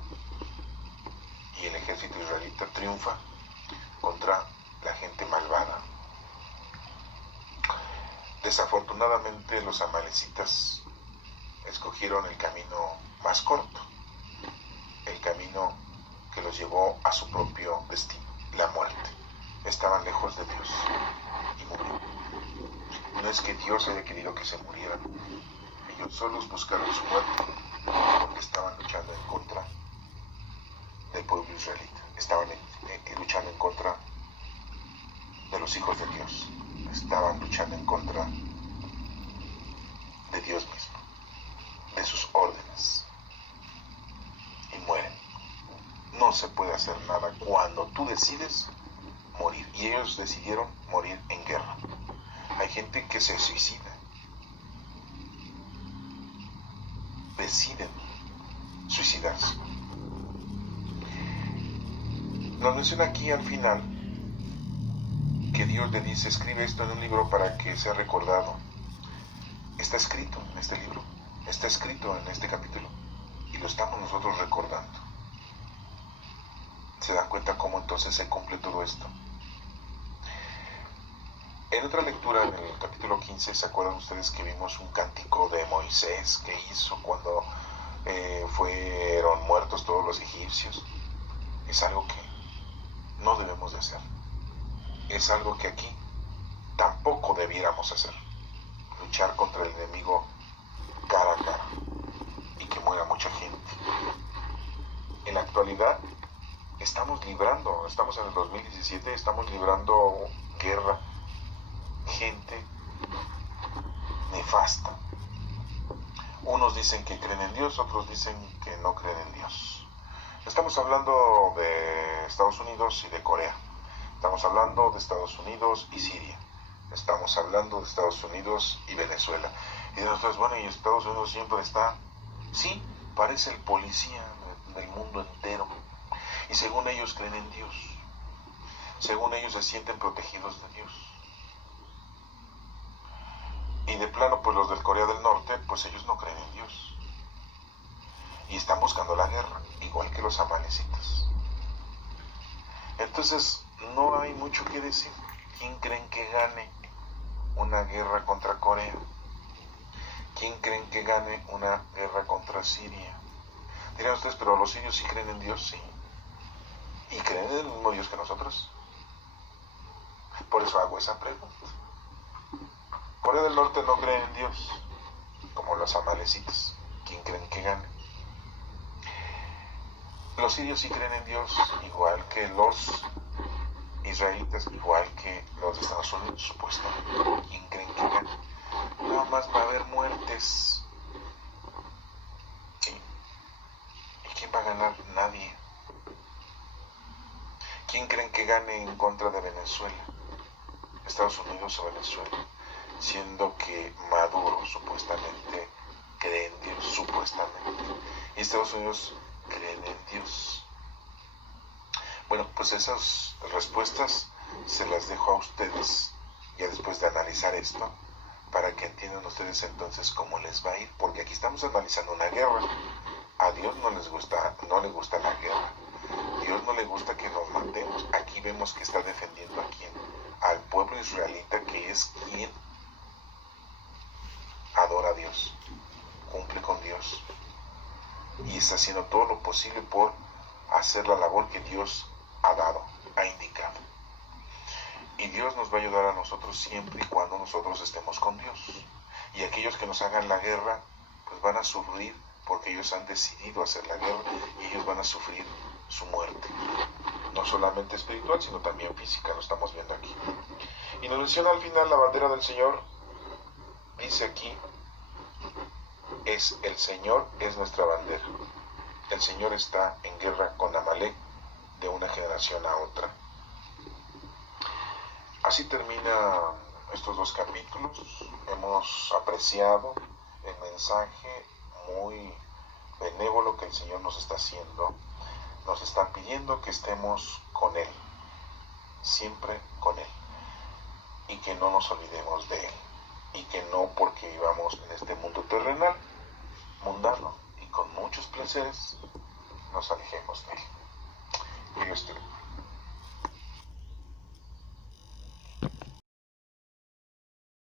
y el ejército israelita triunfa contra la gente malvada. Desafortunadamente los amalecitas escogieron el camino más corto, el camino que los llevó a su propio destino, la muerte. Estaban lejos de Dios y murieron. No es que Dios haya querido que se murieran, ellos solos buscaron su muerte porque estaban luchando en contra del pueblo israelita, estaban luchando en contra de los hijos de Dios, estaban luchando en contra de Dios mismo, de sus órdenes, y mueren. No se puede hacer nada cuando tú decides morir, y ellos decidieron morir en guerra. Hay gente que se suicida, deciden suicidarse. Nos menciona aquí al final que Dios le dice: escribe esto en un libro para que sea recordado. Está escrito en este libro, está escrito en este capítulo, y lo estamos nosotros recordando. ¿Se dan cuenta cómo entonces se cumple todo esto? En otra lectura, en el capítulo 15, ¿se acuerdan ustedes que vimos un cántico de Moisés que hizo cuando fueron muertos todos los egipcios? Es algo que no debemos de hacer. Es algo que aquí tampoco debiéramos hacer. Luchar contra el enemigo cara a cara y que muera mucha gente. En la actualidad estamos en el 2017, estamos librando guerra, gente nefasta. Unos dicen que creen en Dios, otros dicen que no creen en Dios. Estamos hablando de Estados Unidos y de Corea. Estamos hablando de Estados Unidos y Siria. Estamos hablando de Estados Unidos y Venezuela. Y nosotros, bueno, y Estados Unidos siempre está, sí, parece el policía del mundo entero. Y según ellos creen en Dios. Según ellos se sienten protegidos de Dios. Y de plano, pues los del Corea del Norte, pues ellos no creen en Dios. Y están buscando la guerra, igual que los amalecitas. Entonces, no hay mucho que decir. ¿Quién creen que gane una guerra contra Corea? ¿Quién creen que gane una guerra contra Siria? Dirán ustedes, pero los sirios sí creen en Dios, sí. ¿Y creen en el mismo Dios que nosotros? Por eso hago esa pregunta. Corea del Norte no cree en Dios, como los amalecitas. ¿Quién creen que gane? Los sirios sí creen en Dios, igual que los israelitas, igual que los de Estados Unidos, supuestamente. ¿Quién creen que gane? Nada más va a haber muertes. ¿Sí? ¿Y quién va a ganar? Nadie. ¿Quién creen que gane en contra de Venezuela? Estados Unidos o Venezuela, siendo que Maduro supuestamente cree en Dios, supuestamente, y Estados Unidos creen en Dios. Bueno, pues esas respuestas se las dejo a ustedes ya después de analizar esto, para que entiendan ustedes entonces cómo les va a ir, porque aquí estamos analizando una guerra. A Dios no le gusta la guerra. Dios no le gusta que nos matemos. Aquí vemos que está defendiendo a quién, al pueblo israelita, que es quien adora a Dios, cumple con Dios y está haciendo todo lo posible por hacer la labor que Dios ha dado, ha indicado. Y Dios nos va a ayudar a nosotros siempre y cuando nosotros estemos con Dios. Y aquellos que nos hagan la guerra, pues van a sufrir, porque ellos han decidido hacer la guerra, y ellos van a sufrir su muerte, no solamente espiritual, sino también física. Lo estamos viendo aquí. Y nos menciona al final la bandera del Señor. Dice aquí: el Señor es nuestra bandera. El Señor está en guerra con Amalek de una generación a otra. Así termina estos dos capítulos. Hemos apreciado el mensaje muy benévolo que el Señor nos está haciendo, nos está pidiendo que estemos con Él, siempre con Él, y que no nos olvidemos de Él, y que no porque vivamos en este mundo terrenal, mundano y con muchos placeres, nos alejemos de Él. Que Dios te bendiga.